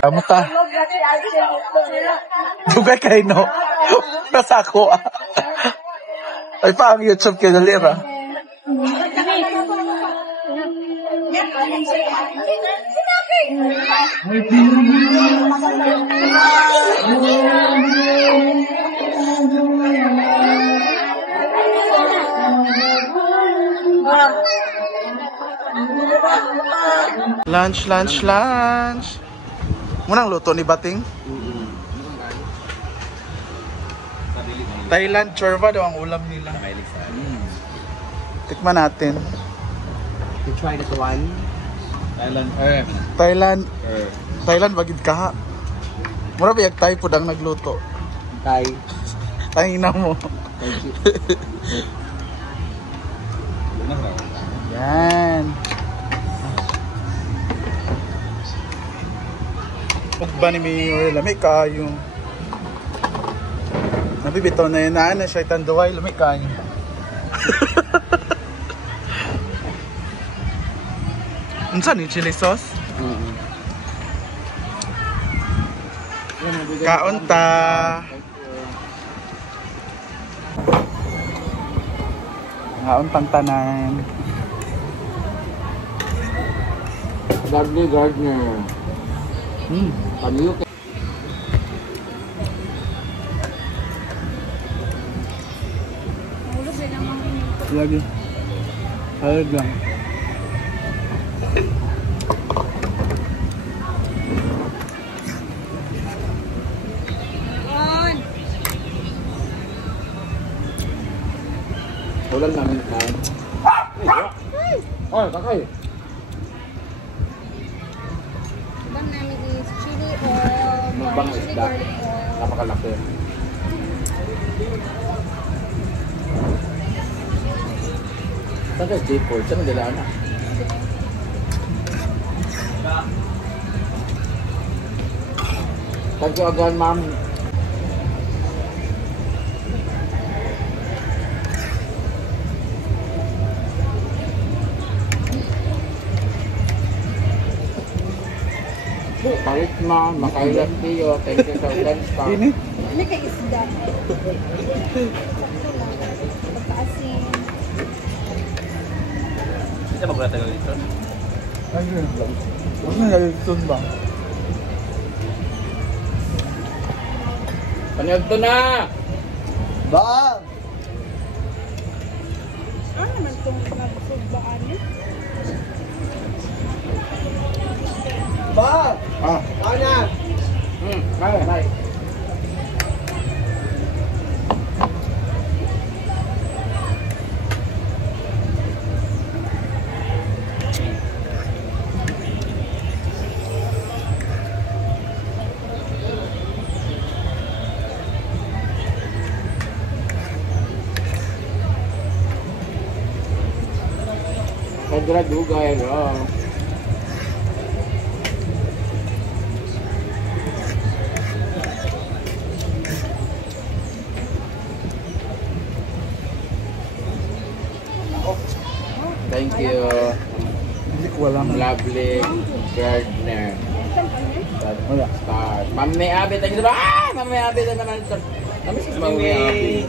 Kamusta? Dugay kayo, no? Nasa ako, Ay, pa ang YouTube kayo nalira. Lunch. Munang luto ni Bating? Thailand chorba daw ang ulam nila. Tikman natin. You try this one? Thailand bagid kaha. Mura biyag Thai pud ang nagluto. Thai. Tangina mo. Yan. Ba ni Mayor, lamig kayo. Nabibitaw na yun na siya itanduay, lamig kayo. Unsan yung chili sauce? Kaunta. Kauntang tanan. Lovely gardener. Pamilyo ka. Lagi. Halag lang. Ulan namin kain. Oh, kakay. Ulam namin is chili oil, Magbang chili isda. garlic oil. Napakalaki. Saan ka J-Port? Saan nagdala na? Thank you again, ma'am. Palit ma'am, makailat kayo. Thank you sa lunch pa. Ini? Ano kay isda? Pagkaasin. Saan ba tagal dito? Ayun. Ano nalilitun ba? Panyag to na! Ba! Ano naman itong nagsugbaan eh? Ba! Ah. Ano? Bye. Dugay, no? Thank you. Hindi ko alam. Lovely gardener. Wala. Star. Mami Abi, thank you. Mami Abi na naman. I miss you, Mami Abi.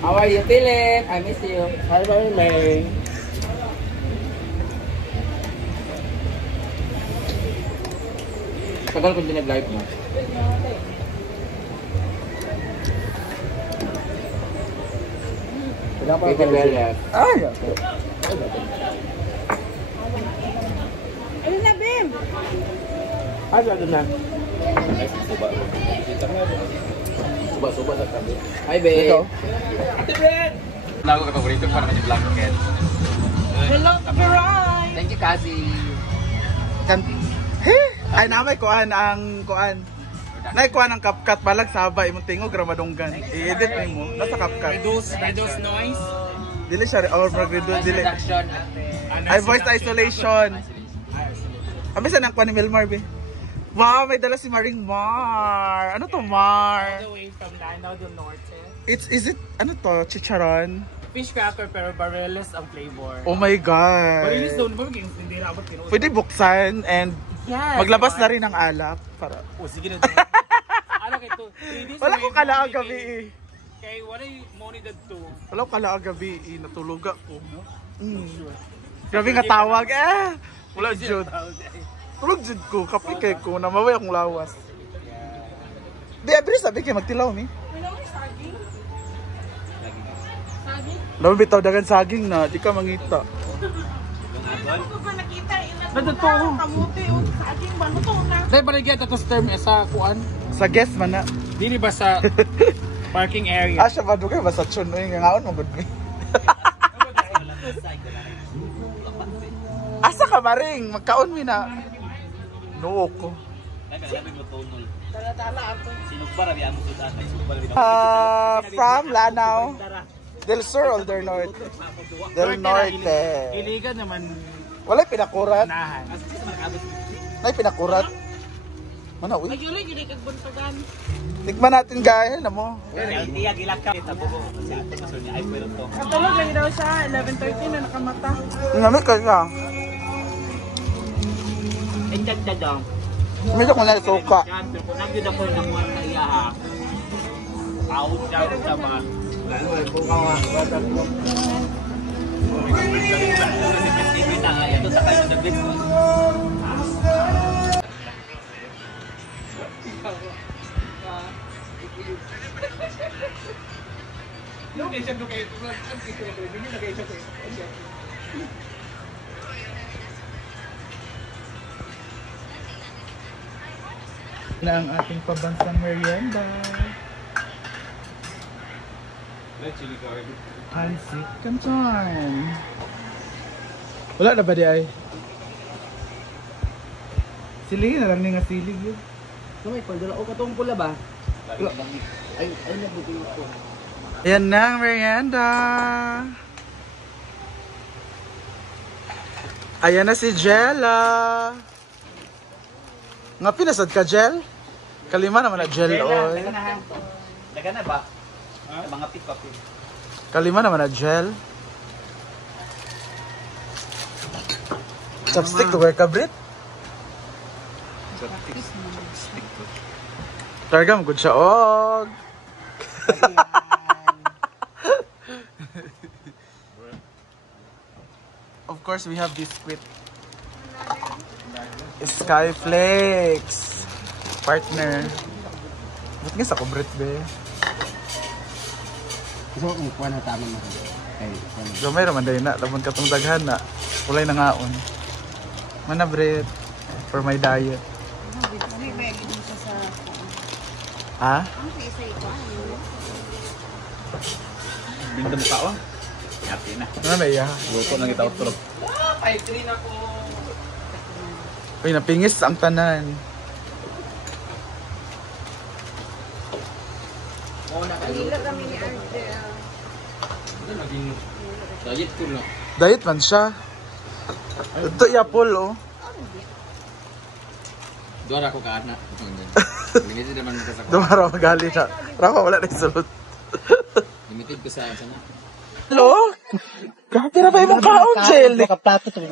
How are you feeling? I miss you. Hi, Mami May. Tagal ko din nag-live mo. Kita Bella. Ay! Ano na, Bim? Ay, doon na. Suba sa tabi. Hi, babe. Ikaw? Ate Ben! Lago ka paborito para kanya blanket. Hello, Kapiray! Thank you, Cassie. Ay, namay kuan ang kuan. Nay kuan ang CapCut balag sabay imong tingog ramadonggan. I-edit nimo nasa CapCut. Reduce noise. Dili siya or reduce dili. Ay voice isolation. Abi sa nang kuan ni Melmar be. Wow, may dala si Maring Mar. Ano to, Mar? All the way from Lanao del Norte. Is it ano to, chicharon? Fish cracker pero barreles ang flavor. Oh my god. Barreles daw, hindi na abot kinuha. Pwede buksan and Yes. Maglabas na rin ng alak. Para... O, sige na. Ano kay to? Wala ko kalaang gabi eh. Kay wala yung money dad to. Wala ko kalaang gabi eh. Natulog ako. Grabe nga tawag eh. Wala jud. Tulog jud ko. Kapit kay ko. Namaway akong lawas. Di, abri sabi kayo magtilaw ni. Labi bitaw dagan saging na, di ka mangita. Nadto. Dahil baligyan ito term sa kuan. Sa guest man na. Dili ba sa parking area? Siya ba dugay ba sa chun oy ngaon mo gud mi. Asa ka maring magkaon mi na. Noo ko. From Lanao. Del Sur or Del Norte? Del Norte. Iligan naman Wala pinakurat. nahan. May pinakurat. Mana uy? Tikman natin gaya na mo. Tulog lang daw siya, 11:30 na nakamata. Ngamit ka nga. Medyo ko na suka. Na ang ating pabansang merienda. Pansit Canton. Wala na ba di ay? Silig na lang ni nga silig yun. Kamay, pagdala o katong pula ba? Ay, nabuti ko. Ayan na ang merienda. Ayan na si Jella. Nga pinasad ka, Jel? Kalima naman na Jel oy. Daga na ba? Mga pit-papit. Kalima naman na Jel. Chopstick to wear ka, Brit? Targa mo good siya, og. Of course, we have biscuit. Skyflakes. Partner. Ba't nga sa kubrit, be? So, kuha na tama mo. Ay, Gamay raman day na. Laban ka tong daghan na. Kulay na ngaon. Mana, Brit? For my diet. Ha? Bingda mo ka, oh. Happy na. Ano na iya? Luto lang itaw tulog. Uy, napingis ang tanan. Diet ko na. Diet man siya. Ito yapol, oh. Doon ako ka na. Limited naman ka sa Dumaraw magali na. Rafa, wala na isulot. Limited ko sa sana. Hello? Grabe na ba yung kaon, Jill?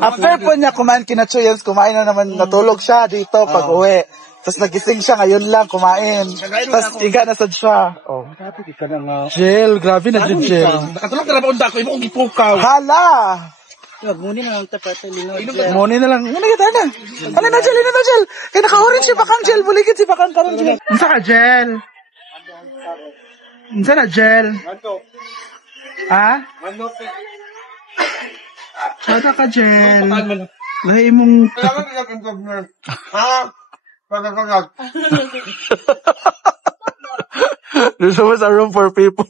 After po niya kumain kina Chuyens, kumain na naman, natulog siya dito pag uwi. Tapos nagising siya, ngayon lang kumain. Tapos iga na sad siya. Oh. Jill, grabe na dyan, Jill. Nakatulog na ba unda ko? Imo kong gipukaw. Hala! Muni na lang tapos lino. Muni na lang. Muna kita na. Ano na, Jill? Ano na, Jill? Kaya naka-orange si Bakang, Jill. Buligid si Bakang karon, Jill. Unsa ka, Jill? Unsa na, Jill? Ha? Sada ka, Jill. Lahi mong... There's always a room for people.